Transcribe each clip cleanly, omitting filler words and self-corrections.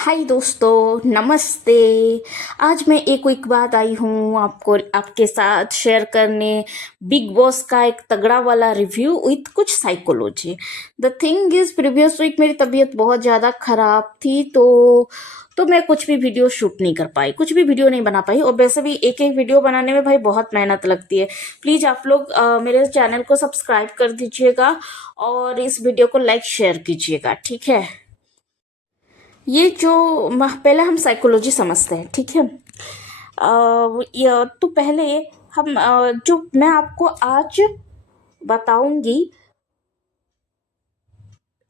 हाय दोस्तों, नमस्ते। आज मैं एक क्विक बात आई हूँ आपको आपके साथ शेयर करने। बिग बॉस का एक तगड़ा वाला रिव्यू विथ कुछ psychology. The thing is previous week मेरी तबीयत बहुत ज़्यादा ख़राब थी, तो मैं कुछ भी वीडियो शूट नहीं कर पाई, कुछ भी वीडियो नहीं बना पाई। और वैसे भी एक एक वीडियो बनाने में भाई बहुत मेहनत लगती है। प्लीज़ आप लोग मेरे चैनल को सब्सक्राइब कर दीजिएगा और इस वीडियो को लाइक शेयर कीजिएगा, ठीक है। ये जो पहले हम साइकोलॉजी समझते हैं, ठीक है। तो पहले हम जो मैं आपको आज बताऊंगी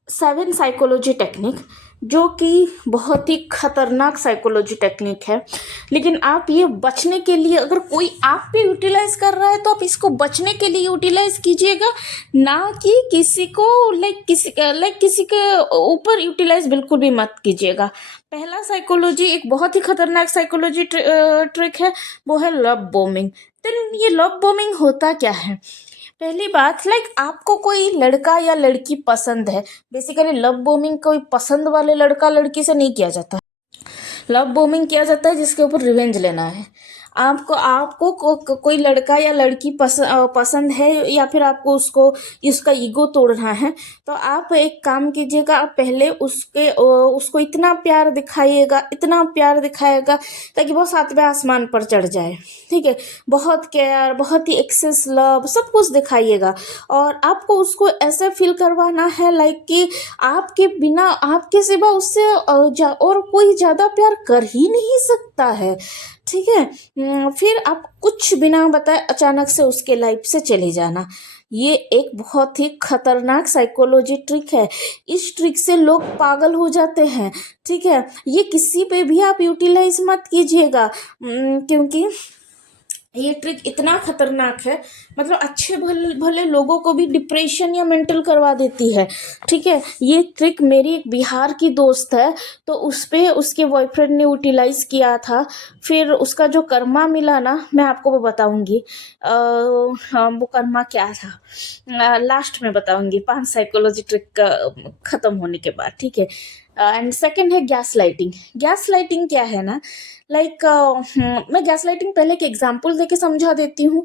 7 साइकोलॉजी टेक्निक, जो कि बहुत ही खतरनाक साइकोलॉजी टेक्निक है। लेकिन आप ये बचने के लिए, अगर कोई आप भी यूटिलाइज कर रहा है तो आप इसको बचने के लिए यूटिलाइज कीजिएगा, ना कि किसी को किसी के ऊपर यूटिलाइज बिल्कुल भी मत कीजिएगा। पहला साइकोलॉजी एक बहुत ही खतरनाक साइकोलॉजी ट्रिक है, वो है लव बोमिंग। तो ये लव बोमिंग होता क्या है? पहली बात, आपको कोई लड़का या लड़की पसंद है। बेसिकली लव बोमिंग कोई पसंद वाले लड़का लड़की से नहीं किया जाता। लव बोमिंग किया जाता है जिसके ऊपर रिवेंज लेना है। आपको आपको कोई लड़का या लड़की पसंद है, या फिर आपको उसको उसका ईगो तोड़ना है, तो आप एक काम कीजिएगा। आप पहले उसको इतना प्यार दिखाइएगा, इतना प्यार दिखाएगा ताकि वो 7वें आसमान पर चढ़ जाए, ठीक है। बहुत केयर, बहुत ही एक्सेस लव, सब कुछ दिखाइएगा। और आपको उसको ऐसे फील करवाना है कि आपके बिना, आपके सिवा उससे और कोई ज़्यादा प्यार कर ही नहीं सकता है, ठीक है। फिर आप कुछ बिना बताए अचानक से उसके लाइफ से चले जाना। ये एक बहुत ही खतरनाक साइकोलॉजी ट्रिक है। इस ट्रिक से लोग पागल हो जाते हैं, ठीक है। ये किसी पे भी आप यूटिलाइज मत कीजिएगा, क्योंकि ये ट्रिक इतना खतरनाक है, मतलब अच्छे भले भले लोगों को भी डिप्रेशन या मेंटल करवा देती है, ठीक है। ये ट्रिक मेरी एक बिहार की दोस्त है, तो उस पे उसके बॉयफ्रेंड ने यूटिलाइज किया था। फिर उसका जो कर्मा मिला ना, मैं आपको वो बताऊंगी। हाँ, वो कर्मा क्या था लास्ट में बताऊंगी, 5 साइकोलॉजी ट्रिक खत्म होने के बाद, ठीक है। एंड सेकंड है गैस लाइटिंग। गैस लाइटिंग क्या है ना, मैं गैस लाइटिंग पहले एक एग्जांपल देके समझा देती हूँ।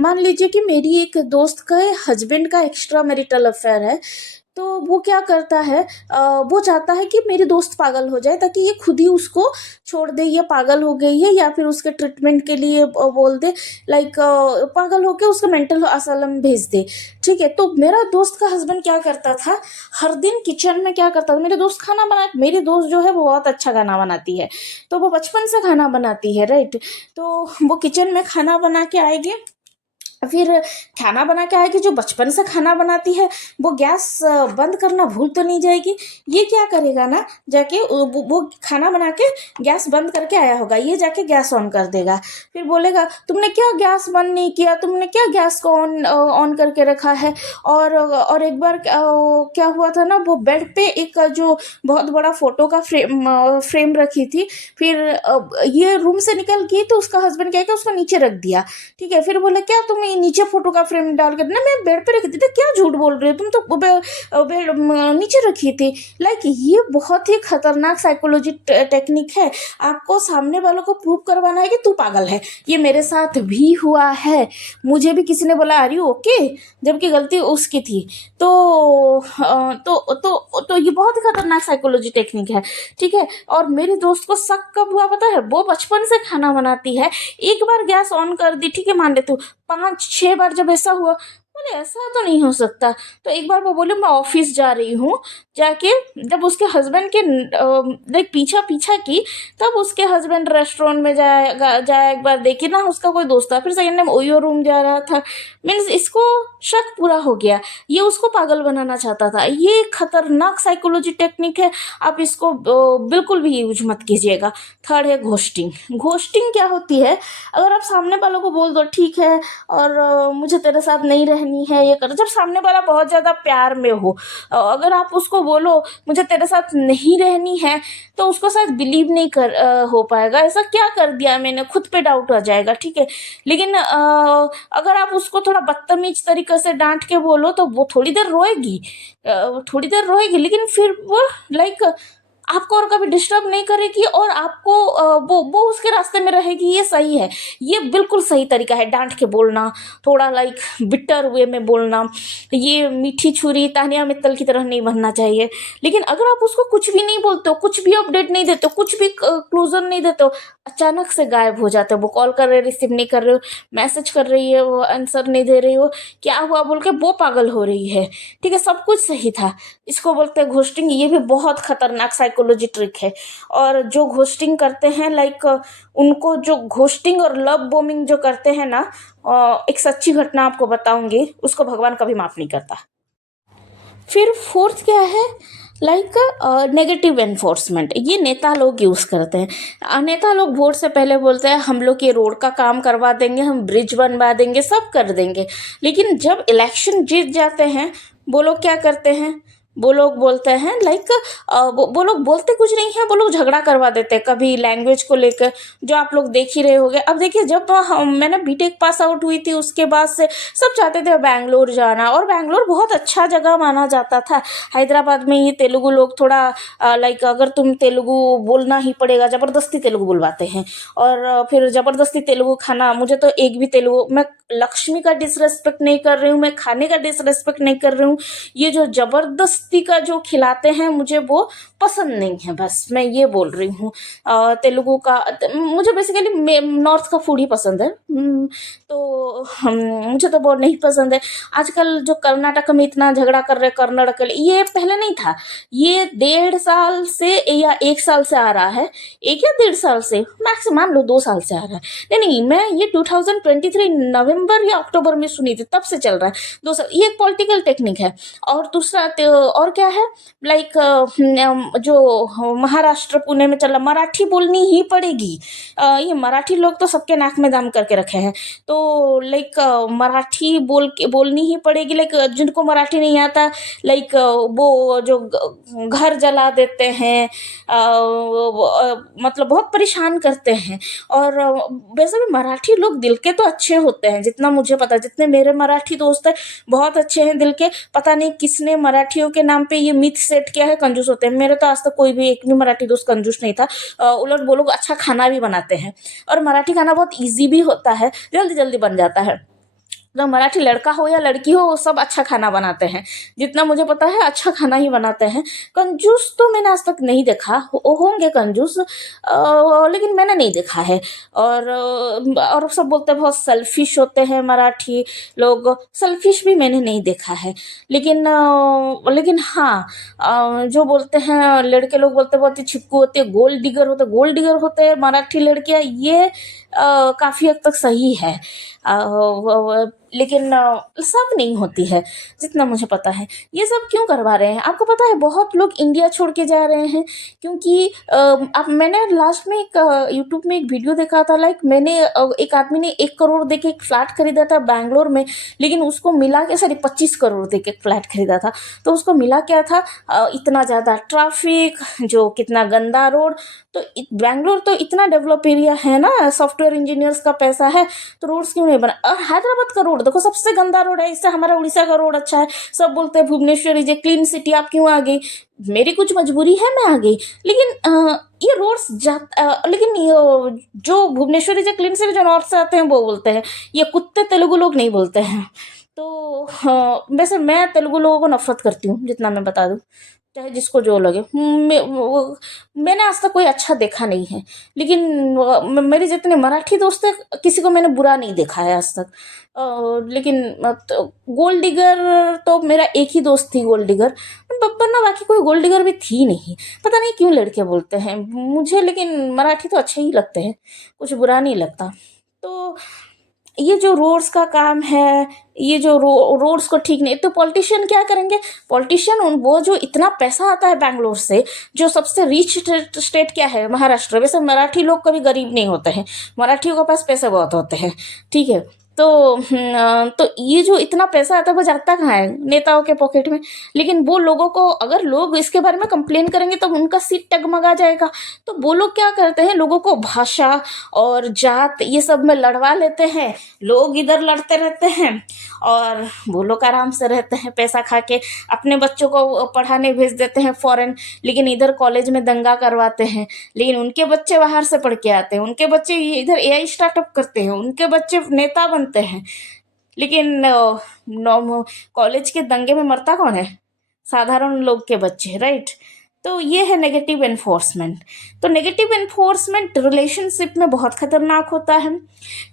मान लीजिए कि मेरी एक दोस्त का हस्बैंड का एक्स्ट्रा मैरिटल अफेयर है। तो वो क्या करता है, वो चाहता है कि मेरी दोस्त पागल हो जाए, ताकि ये खुद ही उसको छोड़ दे, ये पागल हो गई है, या फिर उसके ट्रीटमेंट के लिए बोल दे, पागल होके उसको मेंटल असलम भेज दे, ठीक है। तो मेरा दोस्त का हस्बैंड क्या करता था, हर दिन किचन में क्या करता था, मेरे दोस्त खाना बना, मेरी दोस्त जो है वो बहुत अच्छा खाना बनाती है, तो वो बचपन से खाना बनाती है, राइट। तो वो किचन में खाना बना के आएगी, फिर खाना बना के आएगी, जो बचपन से खाना बनाती है, वो गैस बंद करना भूल तो नहीं जाएगी। ये क्या करेगा ना, जाके वो खाना बना के गैस बंद करके आया होगा, ये जाके गैस ऑन कर देगा। फिर बोलेगा, तुमने क्या गैस बंद नहीं किया, तुमने क्या गैस को ऑन ऑन करके रखा है। और एक बार क्या हुआ था ना, वो बेड पे एक जो बहुत बड़ा फोटो का फ्रेम रखी थी। फिर ये रूम से निकल गई, तो उसका हस्बैंड क्या किया, उसको नीचे रख दिया, ठीक है। फिर बोला, क्या तुम ये नीचे फोटो का फ्रेम डाल कर, ना मैं बेड पे रखी थी। तो क्या झूठ बोल रही हो, तुम तो बेड नीचे रखी थी। ये बहुत ही खतरनाक साइकोलॉजी टेक्निक है। आपको सामने वालों को प्रूव करवाना है कि तू पागल है। ये मेरे साथ भी हुआ है, मुझे भी किसी ने बोला आर यू ओके, जबकि गलती उसकी थी। तो तो ये बहुत ही खतरनाक साइकोलॉजी टेक्निक है, ठीक है। और मेरी दोस्त को शक कब हुआ पता है, वो बचपन से खाना बनाती है, एक बार गैस ऑन कर दी, ठीक है, मान लेती हूँ, 5-6 बार जब ऐसा हुआ, बोले ऐसा तो नहीं हो सकता। तो एक बार वो बोले मैं ऑफिस जा रही हूँ, जाके जब उसके हस्बैंड के पीछा पीछा की, तब उसके हस्बैंड रेस्टोरेंट में जाया एक बार, देखी ना उसका कोई दोस्त था, फिर सेकंड टाइम ओयो रूम जा रहा था। मीन्स इसको शक पूरा हो गया, ये उसको पागल बनाना चाहता था। ये खतरनाक साइकोलॉजी टेक्निक है, आप इसको बिल्कुल भी यूज मत कीजिएगा। थर्ड है घोस्टिंग। घोस्टिंग क्या होती है, अगर आप सामने वालों को बोल दो ठीक है, और मुझे तेरे साथ नहीं रहनी है, ये कर, जब सामने वाला बहुत ज़्यादा प्यार में हो, अगर आप उसको बोलो मुझे तेरे साथ नहीं रहनी है, तो उसको शायद बिलीव नहीं हो पाएगा, ऐसा क्या कर दिया मैंने, खुद पे डाउट आ जाएगा, ठीक है। लेकिन अगर आप उसको थोड़ा बदतमीज तरीके से डांट के बोलो, तो वो थोड़ी देर रोएगी, लेकिन फिर वो लाइक आपको और कभी डिस्टर्ब नहीं करेगी और आपको वो उसके रास्ते में रहेगी। ये सही है, ये बिल्कुल सही तरीका है। डांट के बोलना, थोड़ा लाइक बिटर वे में बोलना, ये मीठी छुरी तानिया मित्तल की तरह नहीं बनना चाहिए। लेकिन अगर आप उसको कुछ भी नहीं बोलते हो, कुछ भी अपडेट नहीं देते हो, कुछ भी क्लोजर नहीं देते हो, अचानक से गायब हो जाते हो, वो कॉल कर रहे रिसीव नहीं कर रहे हो, मैसेज कर रही है वो आंसर नहीं दे रही हो, क्या हुआ बोल के वो पागल हो रही है। ठीक है, सब कुछ सही था। इसको बोलते हैं घोस्टिंग। ये भी बहुत खतरनाक साइकोलॉजी ट्रिक है। और जो घोस्टिंग करते हैं लाइक उनको, जो घोस्टिंग और लव बॉम्बिंग जो करते हैं ना, एक सच्ची घटना आपको बताऊंगी, उसको भगवान कभी माफ नहीं करता। फिर फोर्थ क्या है, लाइक नेगेटिव एनफोर्समेंट। ये नेता लोग यूज़ करते हैं। नेता लोग वोट से पहले बोलते हैं हम लोग ये रोड का काम करवा देंगे, हम ब्रिज बनवा देंगे, सब कर देंगे। लेकिन जब इलेक्शन जीत जाते हैं, वो लोग क्या करते हैं, वो लोग बोलते हैं लाइक वो लोग बोलते कुछ नहीं है, वो लोग झगड़ा करवा देते हैं, कभी लैंग्वेज को लेकर, जो आप लोग देख ही रहे होगे। अब देखिए, जब मैंने बीटेक पास आउट हुई थी, उसके बाद से सब चाहते थे बैंगलोर जाना, और बैंगलोर बहुत अच्छा जगह माना जाता था। हैदराबाद में ये तेलुगु लोग थोड़ा लाइक अगर तुम तेलुगु बोलना ही पड़ेगा, ज़बरदस्ती तेलुगु बुलवाते हैं। और फिर ज़बरदस्ती तेलुगु खाना, मुझे तो एक भी तेलुगु, मैं लक्ष्मी का डिसरेस्पेक्ट नहीं कर रही हूँ, मैं खाने का डिसरेस्पेक्ट नहीं कर रही हूँ, ये जो ज़बरदस्ती का जो खिलाते हैं मुझे वो पसंद नहीं है, बस मैं ये बोल रही हूँ। तेलुगु का मुझे बेसिकली नॉर्थ का फूड ही पसंद है। मुझे तो बहुत नहीं पसंद है। आजकल जो कर्नाटक में इतना झगड़ा कर रहे कन्नड़ के लिए, ये पहले नहीं था, ये 1.5 साल से या 1 साल से आ रहा है, 1 या 1.5 साल से, मैक्स मान लो 2 साल से आ रहा है। नहीं, मैं ये 2023 नवंबर या अक्टूबर में सुनी थी, तब से चल रहा है 2 साल। ये एक पॉलिटिकल टेक्निक है। और दूसरा और क्या है, लाइक जो महाराष्ट्र पुणे में चल रहा, मराठी बोलनी ही पड़ेगी। ये मराठी लोग तो सबके नाक में दाम करके रखे हैं, तो लाइक मराठी बोलनी ही पड़ेगी। लाइक जिनको मराठी नहीं आता, लाइक वो जो घर जला देते हैं, मतलब बहुत परेशान करते हैं। और वैसे भी मराठी लोग दिल के तो अच्छे होते हैं, जितना मुझे पता है, जितने मेरे मराठी दोस्त हैं बहुत अच्छे हैं दिल के। पता नहीं किसने मराठियों के नाम पे ये मिथ सेट किया है कंजूस होते हैं। मेरे तो आज तक कोई भी एक भी मराठी दोस्त कंजूस नहीं था। उलट वो लोग अच्छा खाना भी बनाते हैं, और मराठी खाना बहुत ईजी भी होता है, जल्दी जल्दी बन जाता है। तो मराठी लड़का हो या लड़की हो, वो सब अच्छा खाना बनाते हैं, जितना मुझे पता है अच्छा खाना ही बनाते हैं। कंजूस तो मैंने आज तक नहीं देखा, होंगे कंजूस, लेकिन मैंने नहीं देखा है। और सब बोलते हैं बहुत सेल्फिश होते हैं मराठी लोग, सेल्फिश भी मैंने नहीं देखा है। लेकिन हाँ, जो बोलते हैं लड़के लोग बोलते हैं बहुत ही छिपकू होते हैं, गोल्ड डिगर होते हैं मराठी लड़कियां, ये काफ़ी हद तक सही है। लेकिन सब नहीं होती है, जितना मुझे पता है। ये सब क्यों करवा रहे हैं आपको पता है? बहुत लोग इंडिया छोड़ के जा रहे हैं क्योंकि अब मैंने लास्ट में एक यूट्यूब में एक वीडियो देखा था, लाइक मैंने एक आदमी ने 1 करोड़ दे के एक फ्लैट खरीदा था बैंगलोर में, लेकिन उसको मिला क्या, सॉरी 25 करोड़ दे के फ्लैट खरीदा था, तो उसको मिला क्या था, इतना ज़्यादा ट्रैफिक, जो कितना गंदा रोड। तो बैंगलोर तो इतना डेवलप एरिया है ना, सॉफ्टवेयर इंजीनियर्स का पैसा है, तो रोड्स क्यों नहीं बना। और हैदराबाद का रोड देखो, सबसे गंदा रोड है, इससे हमारा उड़ीसा का रोड अच्छा है। सब बोलते हैं Bhubaneswar is a clean city, आप क्यों आ गई? मेरी कुछ मजबूरी है, मैं आ गई। लेकिन ये रोड्स लेकिन ये जो Bhubaneswar is a clean city जो नॉर्थ से आते हैं वो बोलते हैं, ये कुत्ते तेलुगु लोग नहीं बोलते हैं। तो वैसे मैं तेलुगु लोगों को नफरत करती हूँ, जितना मैं बता दूँ, चाहे जिसको जो लगे। मैंने आज तक कोई अच्छा देखा नहीं है, लेकिन मेरे जितने मराठी दोस्त हैं, किसी को मैंने बुरा नहीं देखा है आज तक। लेकिन गोल्ड डिगर तो मेरा एक ही दोस्त थी गोल्ड डिगर, वरना बाकी कोई गोल्ड डिगर भी थी नहीं। पता नहीं क्यों लड़के बोलते हैं मुझे, लेकिन मराठी तो अच्छे ही लगते हैं, कुछ बुरा नहीं लगता। तो ये जो रोड्स का काम है, ये जो रोड्स को ठीक नहीं, तो पॉलिटिशियन क्या करेंगे? पॉलिटिशियन वो जो इतना पैसा आता है बैंगलोर से, जो सबसे रिच स्टेट क्या है, महाराष्ट्र। वैसे मराठी लोग कभी गरीब नहीं होते हैं, मराठियों के पास पैसे बहुत होते हैं, ठीक है। तो ये जो इतना पैसा आता है वो जाता कहाँ है? नेताओं के पॉकेट में। लेकिन वो लोगों को, अगर लोग इसके बारे में कंप्लेन करेंगे तो उनका सीट टगमगा जाएगा। तो वो लोग क्या करते हैं, लोगों को भाषा और जात ये सब में लड़वा लेते हैं। लोग इधर लड़ते रहते हैं और वो लोग आराम से रहते हैं पैसा खा के। अपने बच्चों को पढ़ाने भेज देते हैं फॉरेन, लेकिन इधर कॉलेज में दंगा करवाते हैं। लेकिन उनके बच्चे बाहर से पढ़ के आते हैं, उनके बच्चे इधर एआई स्टार्टअप करते हैं, उनके बच्चे नेता बनते हैं। लेकिन कॉलेज के दंगे में मरता कौन है? साधारण लोग के बच्चे, राइट। तो ये है नेगेटिव एनफोर्समेंट। तो नेगेटिव एनफोर्समेंट रिलेशनशिप में बहुत खतरनाक होता है।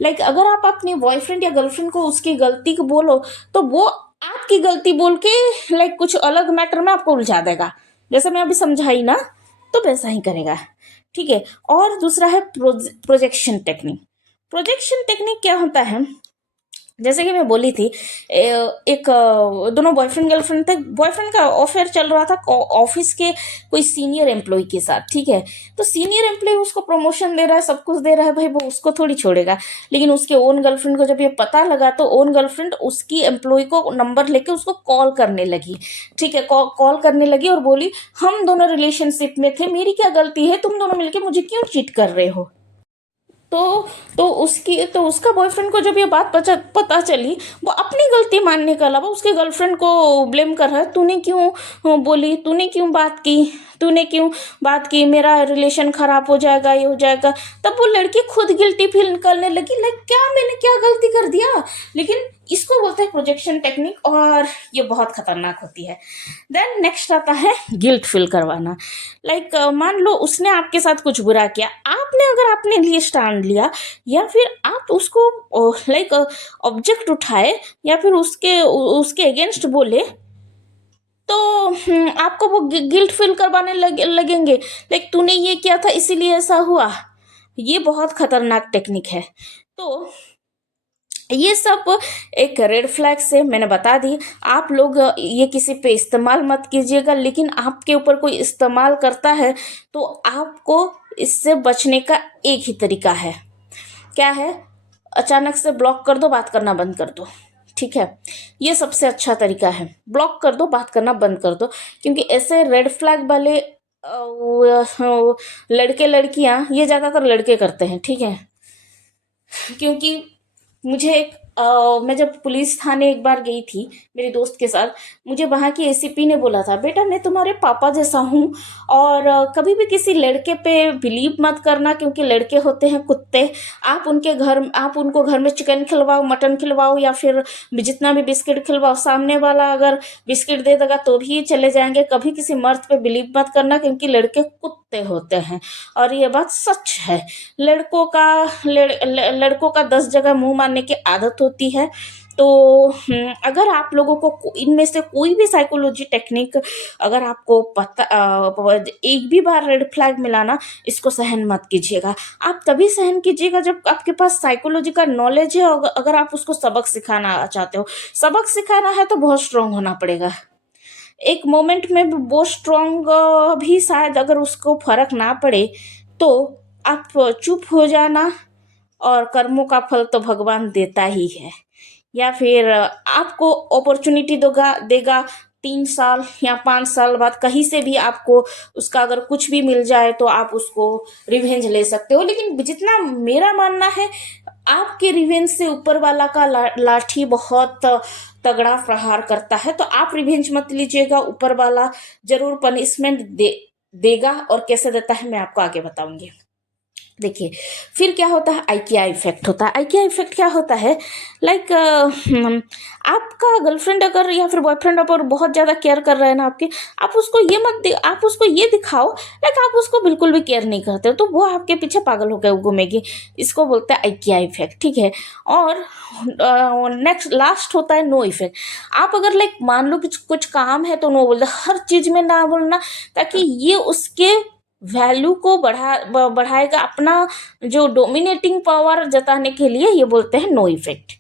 लाइक अगर आप अपनी बॉयफ्रेंड या गर्लफ्रेंड को उसकी गलती को बोलो तो वो आपकी गलती बोल के लाइक कुछ अलग मैटर में आपको उलझा देगा, जैसे मैं अभी समझाई ना, तो वैसा ही करेगा। ठीक है। और दूसरा है प्रोजेक्शन टेक्निक। प्रोजेक्शन टेक्निक क्या होता है, जैसे कि मैं बोली थी, एक दोनों बॉयफ्रेंड गर्लफ्रेंड थे। बॉयफ्रेंड का अफेयर चल रहा था ऑफिस के कोई सीनियर एम्प्लॉय के साथ। ठीक है। तो सीनियर एम्प्लॉय उसको प्रमोशन दे रहा है, सब कुछ दे रहा है, भाई वो उसको थोड़ी छोड़ेगा। लेकिन उसके ओन गर्लफ्रेंड को जब ये पता लगा तो ओन गर्लफ्रेंड उसकी एम्प्लॉय को नंबर लेके उसको कॉल करने लगी। ठीक है। कॉल करने लगी और बोली, हम दोनों रिलेशनशिप में थे, मेरी क्या गलती है, तुम दोनों मिलके मुझे क्यों चीट कर रहे हो? तो उसका बॉयफ्रेंड को जब ये बात पता चली, वो अपनी गलती मानने के अलावा उसके गर्लफ्रेंड को ब्लेम कर रहा है। तूने क्यों बोली, तूने क्यों बात की, मेरा रिलेशन खराब हो जाएगा, ये हो जाएगा। तब वो लड़की खुद गिल्टी फील करने लगी, लाइक क्या मैंने क्या गलती कर दिया। लेकिन इसको बोलते हैं प्रोजेक्शन टेक्निक, और ये बहुत खतरनाक होती है। देन नेक्स्ट आता है गिल्ट फील करवाना। लाइक मान लो उसने आपके साथ कुछ बुरा किया, आपने अगर अपने लिए स्टैंड लिया या फिर आप उसको लाइक ऑब्जेक्ट उठाए या फिर उसके अगेंस्ट बोले, तो आपको वो गिल्ट फील करवाने लगेंगे, लाइक तूने ये किया था इसीलिए ऐसा हुआ। ये बहुत खतरनाक टेक्निक है। तो ये सब एक रेड फ्लैग से मैंने बता दी। आप लोग ये किसी पे इस्तेमाल मत कीजिएगा, लेकिन आपके ऊपर कोई इस्तेमाल करता है तो आपको इससे बचने का एक ही तरीका है। क्या है? अचानक से ब्लॉक कर दो, बात करना बंद कर दो। ठीक है। ये सबसे अच्छा तरीका है, ब्लॉक कर दो, बात करना बंद कर दो। क्योंकि ऐसे रेड फ्लैग वाले लड़के लड़कियां, ये ज़्यादातर लड़के करते हैं। ठीक है। क्योंकि मुझे मैं जब पुलिस थाने एक बार गई थी मेरे दोस्त के साथ, मुझे वहाँ की एसीपी ने बोला था, बेटा मैं तुम्हारे पापा जैसा हूँ और कभी भी किसी लड़के पे बिलीव मत करना, क्योंकि लड़के होते हैं कुत्ते। आप उनको घर में चिकन खिलवाओ, मटन खिलवाओ या फिर जितना भी बिस्किट खिलवाओ, सामने वाला अगर बिस्किट दे देगा तो भी चले जाएंगे। कभी किसी मर्द पे बिलीव मत करना, क्योंकि लड़के कुत्ते होते हैं और ये बात सच है। लड़कों का 10 जगह मुंह मारने की आदत होती है। तो अगर आप लोगों को इनमें से कोई भी साइकोलॉजी टेक्निक अगर आपको पता एक भी बार रेड फ्लैग मिला ना, इसको सहन मत कीजिएगा। आप तभी सहन कीजिएगा जब आपके पास साइकोलॉजी का नॉलेज है। अगर आप उसको सबक सिखाना चाहते हो, सबक सिखाना है तो बहुत स्ट्रांग होना पड़ेगा। एक मोमेंट में बहुत स्ट्रांग भी शायद अगर उसको फर्क ना पड़े तो आप चुप हो जाना, और कर्मों का फल तो भगवान देता ही है। या फिर आपको अपॉर्चुनिटी देगा 3 साल या 5 साल बाद कहीं से भी आपको उसका अगर कुछ भी मिल जाए तो आप उसको रिवेंज ले सकते हो। लेकिन जितना मेरा मानना है, आपके रिवेंज से ऊपर वाला का लाठी बहुत तगड़ा प्रहार करता है। तो आप रिवेंज मत लीजिएगा, ऊपर वाला जरूर पनिशमेंट देगा, और कैसे देता है मैं आपको आगे बताऊंगी। देखिए, फिर क्या होता है, आइकिया इफेक्ट होता है। आइकिया इफेक्ट क्या होता है, लाइक आपका गर्लफ्रेंड अगर या फिर बॉयफ्रेंड अगर बहुत ज़्यादा केयर कर रहा है ना आपकी, आप उसको ये दिखाओ लाइक आप उसको बिल्कुल भी केयर नहीं करते हो, तो वो आपके पीछे पागल होकर घूमेगी। इसको बोलते हैं आइकिया इफेक्ट। ठीक है। और नेक्स्ट लास्ट होता है नो इफेक्ट। आप अगर लाइक मान लो कि कुछ काम है तो नो बोलते, हर चीज़ में ना बोलना, ताकि ये उसके वैल्यू को बढ़ाएगा, अपना जो डोमिनेटिंग पावर जताने के लिए। ये बोलते हैं नो इफेक्ट।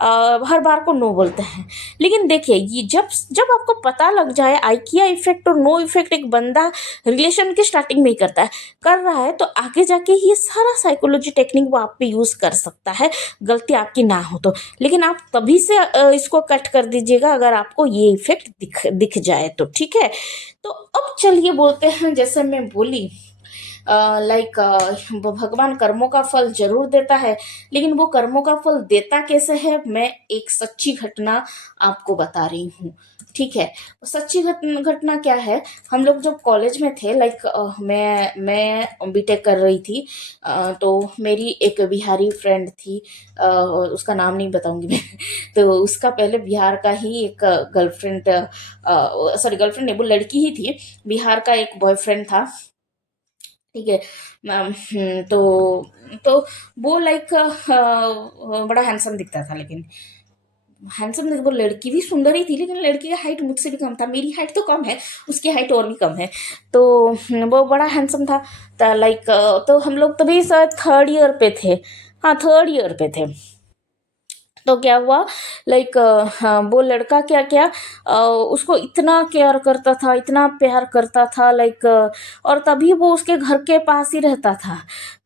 हर बार को नो बोलते हैं। लेकिन देखिए ये जब जब आपको पता लग जाए आइकिया इफेक्ट और नो इफेक्ट एक बंदा रिलेशन की स्टार्टिंग में ही करता है, कर रहा है, तो आगे जाके ये सारा साइकोलॉजी टेक्निक वो आप पे यूज़ कर सकता है, गलती आपकी ना हो तो। लेकिन आप तभी से इसको कट कर दीजिएगा अगर आपको ये इफेक्ट दिख दिख जाए तो, ठीक है। तो अब चलिए बोलते हैं, जैसे मैं बोली लाइक भगवान कर्मों का फल जरूर देता है, लेकिन वो कर्मों का फल देता कैसे है, मैं एक सच्ची घटना आपको बता रही हूँ, ठीक है। सच्ची घटना क्या है, हम लोग जब कॉलेज में थे, लाइक मैं बीटेक कर रही थी, तो मेरी एक बिहारी फ्रेंड थी, उसका नाम नहीं बताऊंगी मैं तो उसका पहले बिहार का ही एक गर्लफ्रेंड, सॉरी गर्लफ्रेंड नहीं, वो लड़की ही थी, बिहार का एक बॉयफ्रेंड था, ठीक है। तो वो लाइक बड़ा हैंडसम दिखता था, लेकिन हैंडसम नहीं, वो लड़की भी सुंदर ही थी, लेकिन लड़की का हाइट मुझसे भी कम था, मेरी हाइट तो कम है, उसकी हाइट और भी कम है। तो वो बड़ा हैंडसम था, तो लाइक तो हम लोग तभी शायद थर्ड ईयर पे थे, हाँ थर्ड ईयर पे थे। तो क्या हुआ, लाइक हाँ, वो लड़का क्या क्या उसको इतना केयर करता था, इतना प्यार करता था, लाइक और तभी वो उसके घर के पास ही रहता था।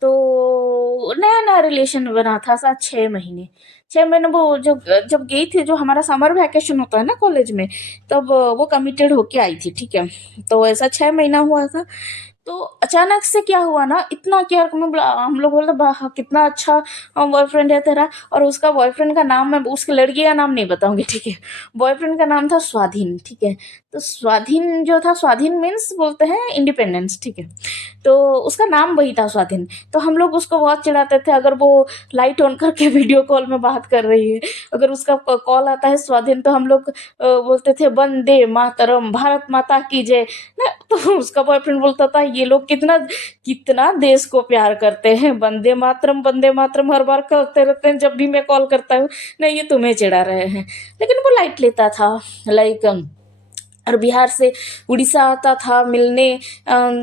तो नया नया रिलेशन बना था, शायद 6 महीने, 6 महीने वो जब जब गई थी, जो हमारा समर वैकेशन होता है ना कॉलेज में, तब वो कमिटेड होके आई थी, ठीक है। तो ऐसा 6 महीना हुआ था। तो अचानक से क्या हुआ ना, इतना केयर, हम लोग बोलते वाह कितना अच्छा बॉयफ्रेंड है तेरा, और उसका बॉयफ्रेंड का नाम, मैं उसकी लड़की का नाम नहीं बताऊंगी, ठीक है। बॉयफ्रेंड का नाम था स्वाधीन, ठीक है। तो स्वाधीन जो था, स्वाधीन मीन्स बोलते हैं इंडिपेंडेंस, ठीक है। तो उसका नाम वही था, स्वाधीन। तो हम लोग उसको बहुत चिढ़ाते थे, अगर वो लाइट ऑन करके वीडियो कॉल में बात कर रही है, अगर उसका कॉल आता है स्वाधीन, तो हम लोग बोलते थे वंदे मातरम, भारत माता की जय ना। तो उसका बॉयफ्रेंड बोलता था ये लोग कितना कितना देश को प्यार करते हैं, वंदे मातरम हर बार करते रहते हैं जब भी मैं कॉल करता हूँ, नहीं ये तुम्हें चिढ़ा रहे हैं। लेकिन वो लाइट लेता था, लाइक और बिहार से उड़ीसा आता था मिलने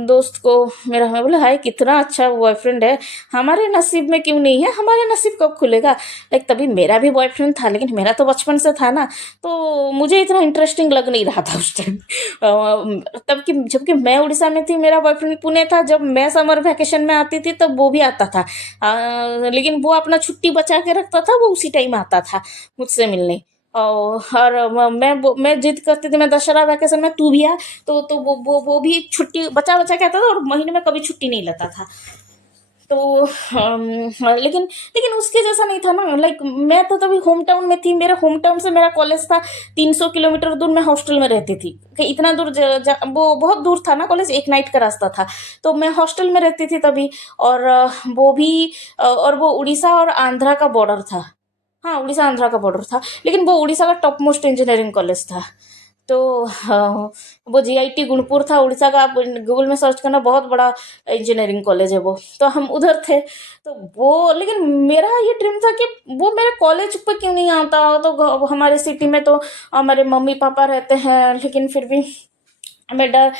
दोस्त को मेरा। मैं बोला हाय कितना अच्छा बॉयफ्रेंड है, हमारे नसीब में क्यों नहीं है, हमारे नसीब कब खुलेगा। लाइक तभी मेरा भी बॉयफ्रेंड था, लेकिन मेरा तो बचपन से था ना, तो मुझे इतना इंटरेस्टिंग लग नहीं रहा था उस टाइम। तब कि जबकि मैं उड़ीसा में थी, मेरा बॉयफ्रेंड पुणे था, जब मैं समर वैकेशन में आती थी तब वो भी आता था। लेकिन वो अपना छुट्टी बचा के रखता था, वो उसी टाइम आता था मुझसे मिलने। और मैं जिद करती थी, मैं दशहरा वैकेशन में तू भी आ, तो वो भी छुट्टी बचा बचा के आता था, और महीने में कभी छुट्टी नहीं लेता था। तो लेकिन लेकिन उसके जैसा नहीं था ना, लाइक मैं तो तभी होम टाउन में थी, मेरे होम टाउन से मेरा कॉलेज था 300 किलोमीटर दूर, मैं हॉस्टल में रहती थी कि इतना दूर वो बहुत दूर था ना कॉलेज, एक नाइट का रास्ता था। तो मैं हॉस्टल में रहती थी तभी, और वो भी और वो उड़ीसा और आंध्रा का बॉर्डर था। हाँ उड़ीसा आंध्रा का बॉर्डर था, लेकिन वो उड़ीसा का टॉप मोस्ट इंजीनियरिंग कॉलेज था। तो वो जीआईटी गुणपुर था उड़ीसा का, आप गूगल में सर्च करना, बहुत बड़ा इंजीनियरिंग कॉलेज है वो। तो हम उधर थे। तो वो, लेकिन मेरा ये ड्रीम था कि वो मेरे कॉलेज पे क्यों नहीं आता, तो हमारे सिटी में तो हमारे मम्मी पापा रहते हैं, लेकिन फिर भी हमें डर,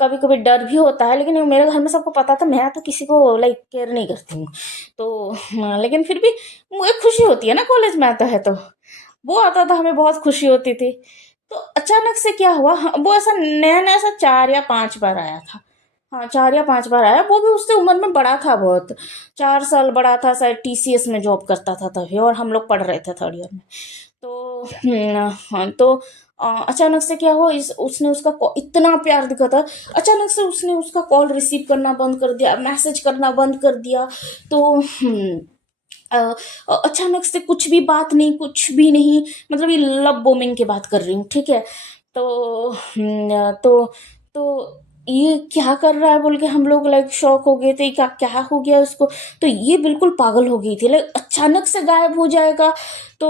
कभी कभी डर भी होता है, लेकिन मेरे घर में सबको पता था मैं तो किसी को लाइक केयर नहीं करती हूँ। तो लेकिन फिर भी मुझे खुशी होती है ना कॉलेज में आता है तो, वो आता था हमें बहुत खुशी होती थी। तो अचानक से क्या हुआ, वो ऐसा नया नया सा 4 या 5 बार आया था। हाँ 4 या 5 बार आया, वो भी उससे उम्र में बड़ा था बहुत, 4 साल बड़ा था शायद, टीसीएस में जॉब करता था तभी, और हम लोग पढ़ रहे थे थर्ड ईयर में। तो हाँ तो अचानक से क्या हुआ, इस उसने उसका इतना प्यार दिखा था, अचानक से उसने उसका कॉल रिसीव करना बंद कर दिया, मैसेज करना बंद कर दिया। तो अ, अचानक से कुछ भी बात नहीं, कुछ भी नहीं, मतलब ये लव बोमिंग की बात कर रही हूँ, ठीक है। तो तो ये क्या कर रहा है बोल के हम लोग लाइक शॉक हो गए थे, क्या क्या हो गया उसको। तो ये बिल्कुल पागल हो गई थी, लाइक अचानक से गायब हो जाएगा तो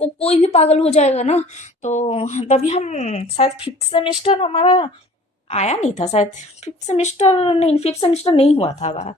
कोई भी पागल हो जाएगा ना। तो तभी हम शायद फिफ्थ सेमेस्टर हमारा आया नहीं था, शायद फिफ्थ सेमेस्टर नहीं, फिफ्थ सेमेस्टर नहीं हुआ था हमारा।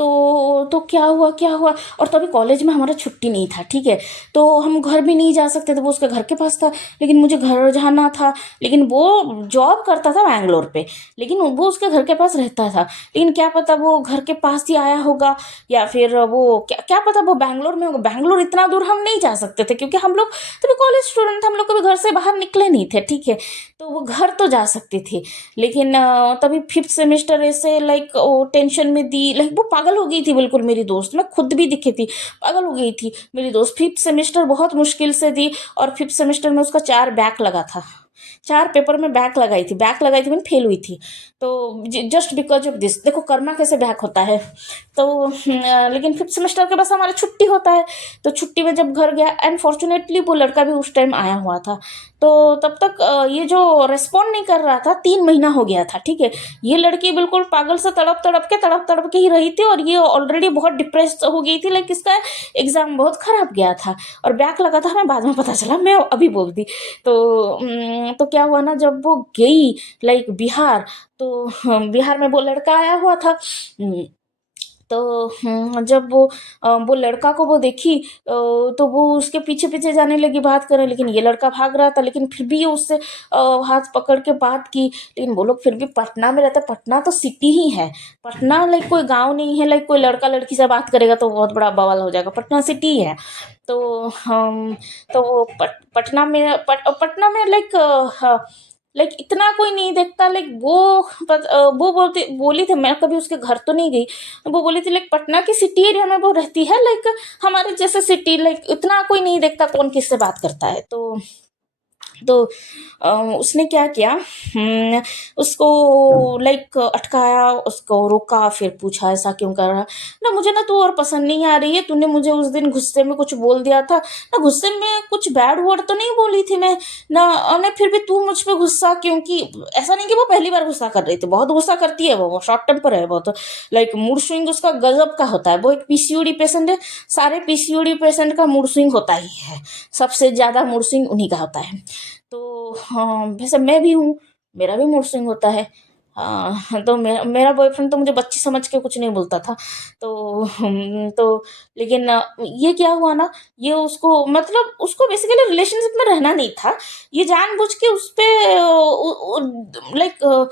तो क्या हुआ। और तभी कॉलेज में हमारा छुट्टी नहीं था, ठीक है। तो हम घर भी नहीं जा सकते थे, वो उसके घर के पास था, लेकिन मुझे घर जाना था। लेकिन वो जॉब करता था बैंगलोर पे, लेकिन वो उसके घर के पास रहता था। लेकिन क्या पता वो घर के पास ही आया होगा, या फिर वो क्या पता वो बैंगलोर में होगा। बैंगलोर इतना दूर हम नहीं जा सकते थे, क्योंकि हम लोग तभी कॉलेज स्टूडेंट, हम लोग कभी घर से बाहर निकले नहीं थे, ठीक है। तो वो घर तो जा सकती थी, लेकिन तभी फिफ्थ सेमेस्टर ऐसे लाइक वो टेंशन में दी, लाइक वो पागल हो गई थी बिल्कुल मेरी दोस्त। मैं खुद भी दिखी थी, पागल हो गई थी मेरी दोस्त। फिफ्थ सेमेस्टर बहुत मुश्किल से दी, और फिफ्थ सेमेस्टर में उसका 4 बैक लगा था। 4 पेपर में बैक लगाई थी मैंने, फेल हुई थी। तो जस्ट बिकॉज ऑफ दिस, देखो कर्मा कैसे बैक होता है। तो लेकिन फिफ्थ सेमेस्टर के बस हमारा छुट्टी होता है। तो छुट्टी में जब घर गया, एंड फॉर्चुनेटली वो लड़का भी उस टाइम आया हुआ था। तो तब तक ये जो रेस्पॉन्ड नहीं कर रहा था, 3 महीना हो गया था, ठीक है। ये लड़की बिल्कुल पागल से तड़प तड़प के ही रही थी, और ये ऑलरेडी बहुत डिप्रेस हो गई थी, लाइक इसका एग्जाम बहुत खराब गया था और बैक लगा था। हमें बाद में पता चला, मैं अभी बोलती। तो तो क्या हुआ ना, जब वो गई लाइक बिहार, तो बिहार में वो लड़का आया हुआ था। तो जब वो लड़का को वो देखी, तो वो उसके पीछे पीछे जाने लगी, बात करने। लेकिन ये लड़का भाग रहा था, लेकिन फिर भी उससे हाथ पकड़ के बात की। लेकिन वो लोग फिर भी पटना में रहते, पटना तो सिटी ही है। पटना लाइक कोई गांव नहीं है, लाइक कोई लड़का लड़की से बात करेगा तो बहुत बड़ा बवाल हो जाएगा, पटना सिटी है। तो हम तो वो पटना में लाइक इतना कोई नहीं देखता, लाइक वो बोली थी, मैं कभी उसके घर तो नहीं गई। वो बोली थी लाइक पटना की सिटी एरिया में वो रहती है, लाइक हमारे जैसे सिटी, लाइक इतना कोई नहीं देखता कौन किससे बात करता है। तो उसने क्या किया, उसको लाइक अटकाया, उसको रोका, फिर पूछा ऐसा क्यों कर रहा। ना मुझे ना तू और पसंद नहीं आ रही है, तूने मुझे उस दिन गुस्से में कुछ बोल दिया था ना, गुस्से में कुछ बैड वर्ड तो नहीं बोली थी मैं ना, और फिर भी तू मुझ पे गुस्सा, क्योंकि ऐसा नहीं कि वो पहली बार गुस्सा कर रही थी, बहुत गुस्सा करती है वो शॉर्ट टेम्पर है बहुत, लाइक मूड स्विंग उसका गजब का होता है। वो एक पीसीओडी पेशेंट है, सारे पीसीओडी पेशेंट का मूड स्विंग होता ही है, सबसे ज्यादा मूड स्विंग उन्हीं का होता है। तो हाँ, वैसे मैं भी हूँ, मेरा भी मूड स्विंग होता है। हाँ, तो मेरा बॉयफ्रेंड तो मुझे बच्ची समझ के कुछ नहीं बोलता था। तो लेकिन ये क्या हुआ ना, ये उसको मतलब उसको बेसिकली रिलेशनशिप में रहना नहीं था। ये जानबूझ के उस पे लाइक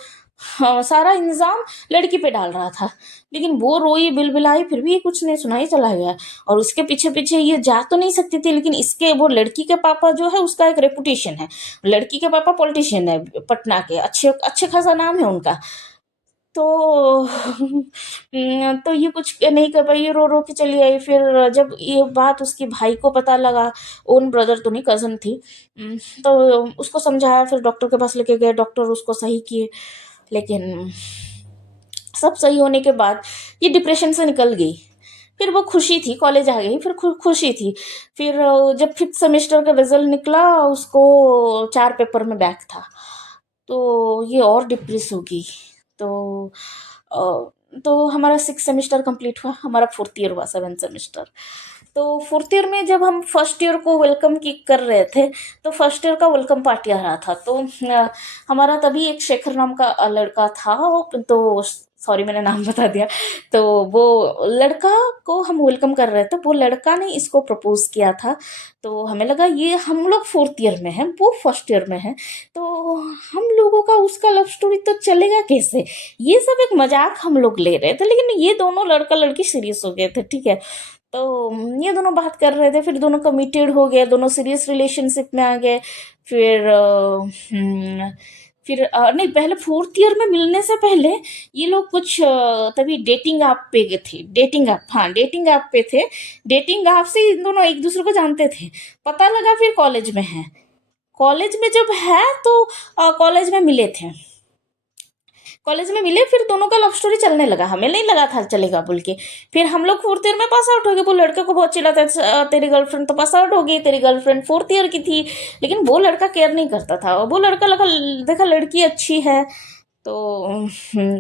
सारा इंजाम लड़की पे डाल रहा था। लेकिन वो रोई बिलबिलाई, फिर भी कुछ नहीं सुनाई, चला गया। और उसके पीछे पीछे ये जा तो नहीं सकती थी, लेकिन इसके वो लड़की के पापा जो है उसका एक रेपुटेशन है, लड़की के पापा पॉलिटिशियन है पटना के, अच्छे अच्छे खासा नाम है उनका। तो तो ये कुछ नहीं कर पाई, ये रो रो के चली आई। फिर जब ये बात उसके भाई को पता लगा, ओन ब्रदर तो नहीं, कजन थी, तो उसको समझाया, फिर डॉक्टर के पास लेके गए, डॉक्टर उसको सही किए। लेकिन सब सही होने के बाद ये डिप्रेशन से निकल गई। फिर वो खुशी थी, कॉलेज आ गई, फिर खुशी थी। फिर जब फिफ्थ सेमेस्टर का रिजल्ट निकला, उसको 4 पेपर में बैक था। तो ये और डिप्रेस हो गई। तो तो हमारा 6 सेमेस्टर कंप्लीट हुआ, हमारा 4th ईयर हुआ, 7th सेमेस्टर। तो 4th ईयर में जब हम फर्स्ट ईयर को वेलकम की कर रहे थे, तो फर्स्ट ईयर का वेलकम पार्टी आ रहा था। तो हमारा तभी एक शेखर नाम का लड़का था, तो सॉरी मैंने नाम बता दिया। तो वो लड़का को हम वेलकम कर रहे थे, वो लड़का ने इसको प्रपोज किया था। तो हमें लगा ये हम लोग 4th ईयर में हैं, वो फर्स्ट ईयर में है, तो हम लोगों का उसका लव स्टोरी तो चलेगा कैसे। ये सब एक मजाक हम लोग ले रहे थे, लेकिन ये दोनों लड़का लड़की सीरियस हो गए थे, ठीक है। तो ये दोनों बात कर रहे थे, फिर दोनों कमिटेड हो गए, दोनों सीरियस रिलेशनशिप में आ गए। फिर फिर नहीं, पहले 4th ईयर में मिलने से पहले ये लोग कुछ तभी डेटिंग ऐप पे गए थे, डेटिंग ऐप, हाँ डेटिंग ऐप पे थे। डेटिंग ऐप से इन दोनों एक दूसरे को जानते थे। पता लगा फिर कॉलेज में है, कॉलेज में जब है तो कॉलेज में मिले थे, कॉलेज में मिले, फिर दोनों का लव स्टोरी चलने लगा। हमें नहीं लगा था चलेगा बोल के। फिर हम लोग 4th ईयर में पास आउट हो गए। वो लड़के को बहुत चिल्लाता था, तेरी गर्लफ्रेंड तो पास आउट हो गई, तेरी गर्लफ्रेंड 4th ईयर की थी। लेकिन वो लड़का केयर नहीं करता था, वो लड़का लगा देखा लड़की अच्छी है, तो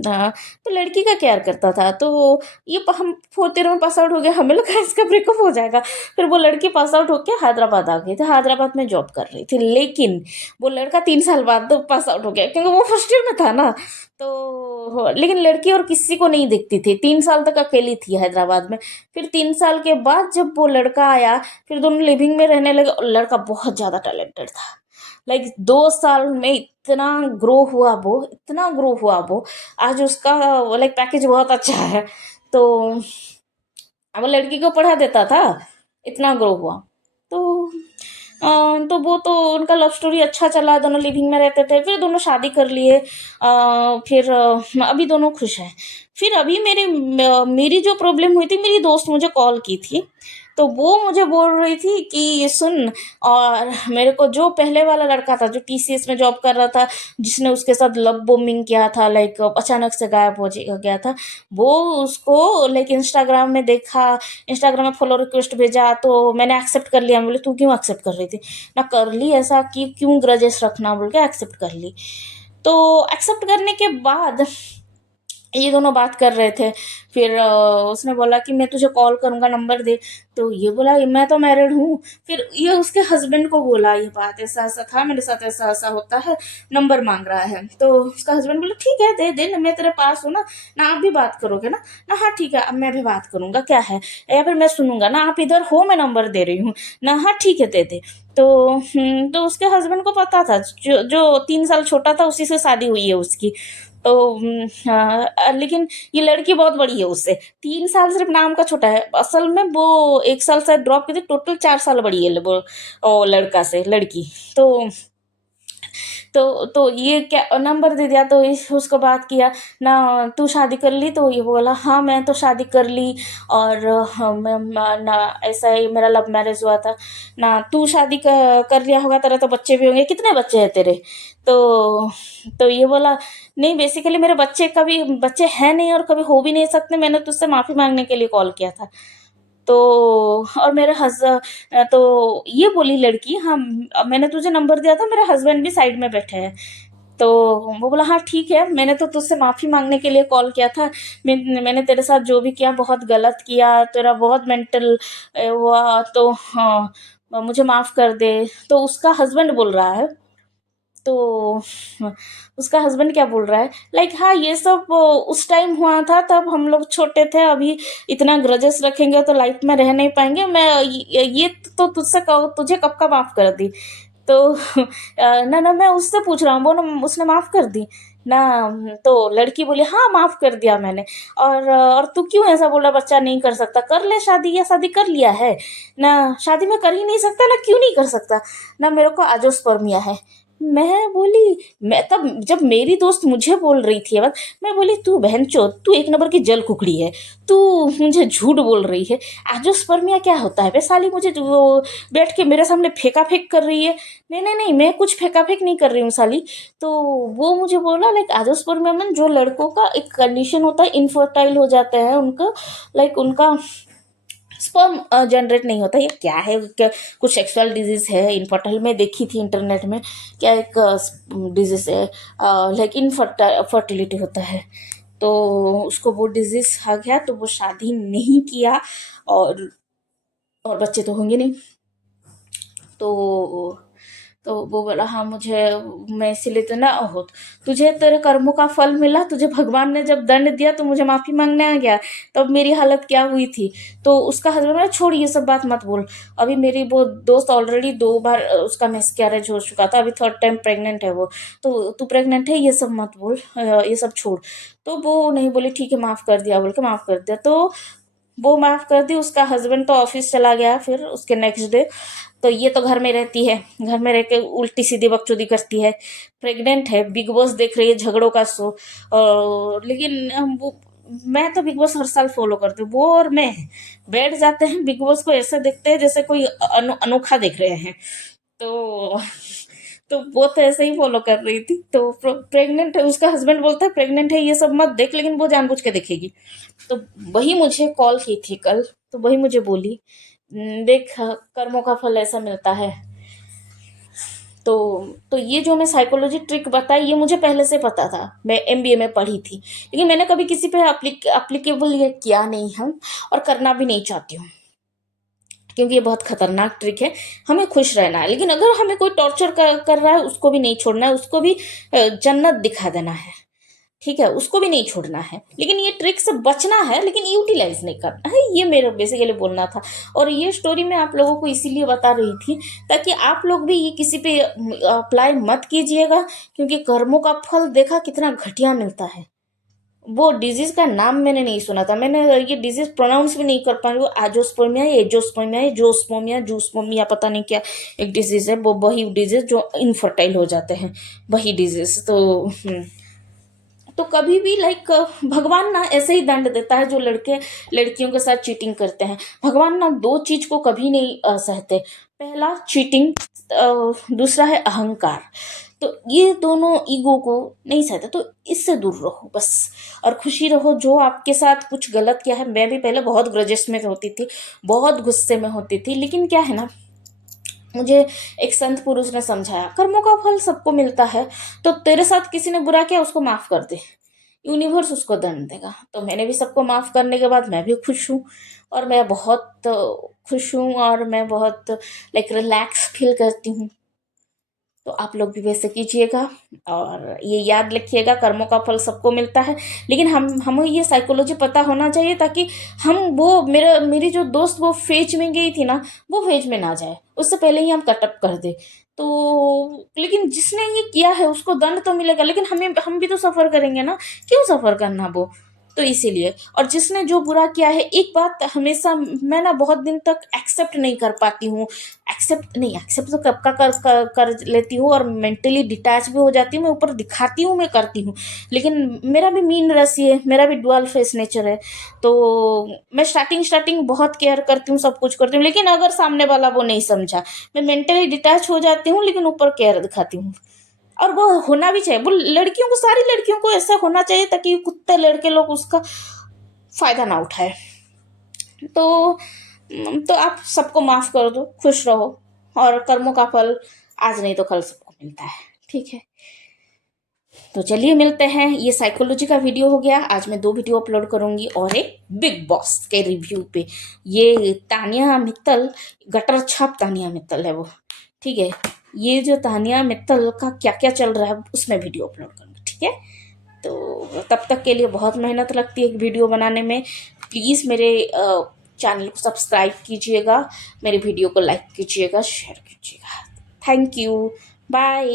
हाँ, तो लड़की का केयर करता था। तो ये हम फोर्थ ईयर में पास आउट हो गया, हमें लगा इसका ब्रेकअप हो जाएगा। फिर वो लड़की पास आउट होकर हैदराबाद आ गई थी, हैदराबाद में जॉब कर रही थी, लेकिन वो लड़का 3 साल बाद तो पास आउट हो गया, क्योंकि वो फर्स्ट ईयर में था ना। तो लेकिन लड़की और किसी को नहीं दिखती थी, 3 साल तक अकेली थी हैदराबाद में। फिर 3 साल के बाद जब वो लड़का आया, फिर दोनों लिविंग में रहने लगे, और लड़का बहुत ज़्यादा टैलेंटेड था। लाइक 2 साल में इतना ग्रो हुआ वो, इतना ग्रो हुआ वो। आज उसका लाइक पैकेज बहुत अच्छा है। तो अब वो लड़की को पढ़ा देता था, इतना ग्रो हुआ। तो तो वो तो उनका लव स्टोरी अच्छा चला, दोनों लिविंग में रहते थे, फिर दोनों शादी कर लिए। फिर अभी दोनों खुश हैं। फिर अभी मेरी जो प्रॉब्लम हुई थी, मेरी दोस्त मुझे कॉल की थी। तो वो मुझे बोल रही थी कि सुन, और मेरे को जो पहले वाला लड़का था जो टीसीएस में जॉब कर रहा था, जिसने उसके साथ लव बोमिंग किया था, लाइक अचानक से गायब हो गया था, वो उसको लाइक इंस्टाग्राम में देखा, इंस्टाग्राम में फॉलो रिक्वेस्ट भेजा, तो मैंने एक्सेप्ट कर लिया। मैं बोली तू क्यों एक्सेप्ट कर रही थी? ना कर ली, ऐसा कि क्यों ग्रजेस रखना, बोल के एक्सेप्ट कर ली। तो एक्सेप्ट करने के बाद ये दोनों बात कर रहे थे। फिर उसने बोला कि मैं तुझे कॉल करूंगा, नंबर दे। तो ये बोला मैं तो मैरिड हूँ। फिर ये उसके हस्बैंड को बोला, ये बात ऐसा ऐसा था, मेरे साथ ऐसा ऐसा होता है, नंबर मांग रहा है। तो उसका हस्बैंड बोला ठीक है, दे दे ना, मैं तेरे पास हूँ ना आप भी बात करोगे ना हाँ ठीक है, अब मैं भी बात करूंगा, क्या है, या फिर मैं सुनूंगा ना, आप इधर हो, मैं नंबर दे रही हूँ ना, हाँ ठीक है दे दे। तो उसके हस्बैंड को पता था, जो 3 साल छोटा था उसी से शादी हुई है उसकी। तो हाँ, लेकिन ये लड़की बहुत बड़ी है उससे, 3 साल सिर्फ नाम का छोटा है, असल में वो 1 साल शायद ड्रॉप की थी, टोटल 4 साल बड़ी है वो लड़का से लड़की। तो तो ये क्या नंबर दे दिया, तो उसको बात किया ना, तू शादी कर ली? तो ये बोला हाँ मैं तो शादी कर ली, और ना ऐसा ही मेरा लव मैरिज हुआ था ना। तू शादी कर लिया होगा, तेरा तो बच्चे भी होंगे, कितने बच्चे हैं तेरे? तो ये बोला नहीं, बेसिकली मेरे बच्चे हैं नहीं, और कभी हो भी नहीं सकते, मैंने तुझसे माफ़ी मांगने के लिए कॉल किया था। तो और तो ये बोली लड़की, हाँ मैंने तुझे नंबर दिया था, मेरे हस्बैंड भी साइड में बैठे हैं। तो वो बोला हाँ ठीक है, मैंने तो तुझसे माफ़ी मांगने के लिए कॉल किया था। मैंने तेरे साथ जो भी किया बहुत गलत किया, तेरा बहुत मेंटल हुआ, तो हाँ मुझे माफ़ कर दे। तो उसका हस्बैंड बोल रहा है, तो उसका हस्बैंड क्या बोल रहा है, लाइक हाँ ये सब उस टाइम हुआ था, तब हम लोग छोटे थे, अभी इतना ग्रजेस रखेंगे तो लाइफ में रह नहीं पाएंगे। ये तो तुझसे तुझे कब का माफ़ कर दी? तो ना ना मैं उससे पूछ रहा हूँ, वो ना उसने माफ़ कर दी ना? तो लड़की बोली हाँ माफ़ कर दिया मैंने। और तू क्यों ऐसा बोला, बच्चा नहीं कर सकता, कर ले शादी, या शादी कर लिया है ना? शादी में कर ही नहीं सकता ना, क्यों नहीं कर सकता ना, मेरे को एंजियोस्पर्मिया है। मैं बोली, मैं तब जब मेरी दोस्त मुझे बोल रही थी ये बात, मैं बोली तू बहनचोद, तू एक नंबर की जल कुकड़ी है, तू मुझे झूठ बोल रही है। एंजियोस्पर्मिया क्या होता है बे साली, मुझे वो बैठ के मेरे सामने फेंका फेंक कर रही है। नहीं नहीं नहीं, मैं कुछ फेंका फेंक नहीं कर रही हूँ साली। तो वो मुझे बोला लाइक एंजियोस्पर्मिया में जो लड़कों का एक कंडीशन होता है, इनफर्टाइल हो जाता है उनका, लाइक उनका स्पर्म जनरेट नहीं होता, ये क्या है, क्या कुछ सेक्सुअल डिजीज है, इनफर्टाइल में देखी थी इंटरनेट में, क्या एक डिजीज है, लेकिन फर्टिलिटी होता है। तो उसको वो डिजीज आ गया, तो वो शादी नहीं किया, और बच्चे तो होंगे नहीं। तो वो बोला हाँ मुझे, मैं इसीलिए तो ना हो, तुझे तेरे कर्मों का फल मिला, तुझे भगवान ने जब दंड दिया तो मुझे माफी मांगने आ गया, तब मेरी हालत क्या हुई थी। तो उसका हस्बैंड बोला छोड़ ये सब बात मत बोल, अभी मेरी वो दोस्त ऑलरेडी 2 बार उसका मिसकैरेज हो चुका था, अभी थर्ड टाइम प्रेग्नेंट है वो, तो तू प्रेग्नेंट है, ये सब मत बोल, ये सब छोड़। तो वो नहीं बोली ठीक है माफ कर दिया, बोल के माफ कर दिया। तो वो माफ कर दी, उसका हस्बैंड तो ऑफिस चला गया फिर उसके नेक्स्ट डे। तो ये तो घर में रहती है, घर में रह के उल्टी सीधी बकचोदी करती है, प्रेग्नेंट है, बिग बॉस देख रही है, झगड़ों का शो। और लेकिन मैं तो बिग बॉस हर साल फॉलो करती हूँ, वो और मैं बैठ जाते हैं बिग बॉस को, ऐसे देखते हैं जैसे कोई अनोखा देख रहे हैं। तो वो तो ऐसे ही फॉलो कर रही थी। तो प्रेग्नेंट है, उसका हस्बैंड बोलता है प्रेग्नेंट है ये सब मत देख, लेकिन वो जानबूझ के देखेगी। तो वही मुझे कॉल की थी कल, तो वही मुझे बोली, देख कर्मों का फल ऐसा मिलता है। तो ये जो मैं साइकोलॉजी ट्रिक बताई ये मुझे पहले से पता था, मैं एमबीए में पढ़ी थी, लेकिन मैंने कभी किसी पे अप्लीकेबल ये किया नहीं है और करना भी नहीं चाहती हूँ, क्योंकि ये बहुत खतरनाक ट्रिक है। हमें खुश रहना है, लेकिन अगर हमें कोई टॉर्चर कर रहा है उसको भी नहीं छोड़ना है, उसको भी जन्नत दिखा देना है, ठीक है, उसको भी नहीं छोड़ना है, लेकिन ये ट्रिक से बचना है, लेकिन यूटिलाइज नहीं करना है। ये मेरा बेसिकली बोलना था। और ये स्टोरी मैं आप लोगों को इसीलिए बता रही थी ताकि आप लोग भी ये किसी पे अप्लाई मत कीजिएगा, क्योंकि कर्मों का फल देखा कितना घटिया मिलता है। वो डिजीज का नाम मैंने नहीं सुना था, मैंने ये डिजीज प्रोनाउंस भी नहीं कर पाई, वो आजोस्पर्मिया, एजोस्पर्मिया, जोस्पोमिया, जूस्पोमिया, पता नहीं क्या एक डिजीज है, वो वही डिजीज जो इनफर्टाइल हो जाते हैं, वही डिजीज। तो कभी भी लाइक भगवान ना ऐसे ही दंड देता है जो लड़के लड़कियों के साथ चीटिंग करते हैं। भगवान ना दो चीज को कभी नहीं सहते, पहला चीटिंग, दूसरा है अहंकार। तो ये दोनों ईगो को नहीं सहते, तो इससे दूर रहो बस, और खुशी रहो। जो आपके साथ कुछ गलत किया है, मैं भी पहले बहुत ग्रजेस में होती थी, बहुत गुस्से में होती थी, लेकिन क्या है ना, मुझे एक संत पुरुष ने समझाया कर्मों का फल सबको मिलता है, तो तेरे साथ किसी ने बुरा किया उसको माफ कर दे, यूनिवर्स उसको दंड देगा। तो मैंने भी सबको माफ करने के बाद मैं भी खुश हूँ, और मैं बहुत खुश हूँ, और मैं बहुत लाइक रिलैक्स फील करती हूँ। तो आप लोग भी वैसे कीजिएगा, और ये याद रखिएगा कर्मों का फल सबको मिलता है, लेकिन हमें ये साइकोलॉजी पता होना चाहिए ताकि हम वो मेरी जो दोस्त वो फेज में गई थी ना, वो फेज में ना जाए, उससे पहले ही हम कटअप कर दे। तो लेकिन जिसने ये किया है उसको दंड तो मिलेगा, लेकिन हम भी तो सफर करेंगे ना, क्यों सफर करना वो। तो इसीलिए, और जिसने जो बुरा किया है, एक बात हमेशा मैं ना बहुत दिन तक एक्सेप्ट नहीं कर पाती हूँ, एक्सेप्ट तो कब का कर लेती हूँ, और मेंटली डिटैच भी हो जाती हूँ, मैं ऊपर दिखाती हूँ मैं करती हूँ, लेकिन मेरा भी मीन राशि है, मेरा भी डुअल फेस नेचर है। तो मैं स्टार्टिंग बहुत केयर करती हूँ, सब कुछ करती हूँ, लेकिन अगर सामने वाला वो नहीं समझा, मैं मेंटली डिटैच हो जाती हूँ, लेकिन ऊपर केयर दिखाती हूँ। और वो होना भी चाहिए, वो लड़कियों को, सारी लड़कियों को ऐसा होना चाहिए ताकि कुत्ते लड़के लोग उसका फायदा ना उठाए। तो तो आप सबको माफ कर दो, खुश रहो, और कर्मों का फल आज नहीं तो कल सबको मिलता है, ठीक है। तो चलिए मिलते हैं। ये साइकोलॉजी का वीडियो हो गया, आज मैं 2 वीडियो अपलोड करूंगी, और एक बिग बॉस के रिव्यू पे। ये तानिया मित्तल, गटर छाप तानिया मित्तल है वो, ठीक है। ये जो तानिया मित्तल का क्या क्या चल रहा है उसमें वीडियो अपलोड करूंगी, ठीक है। तो तब तक के लिए बहुत मेहनत लगती है एक वीडियो बनाने में। प्लीज़ मेरे चैनल को सब्सक्राइब कीजिएगा, मेरे वीडियो को लाइक कीजिएगा, शेयर कीजिएगा। Thank you, bye.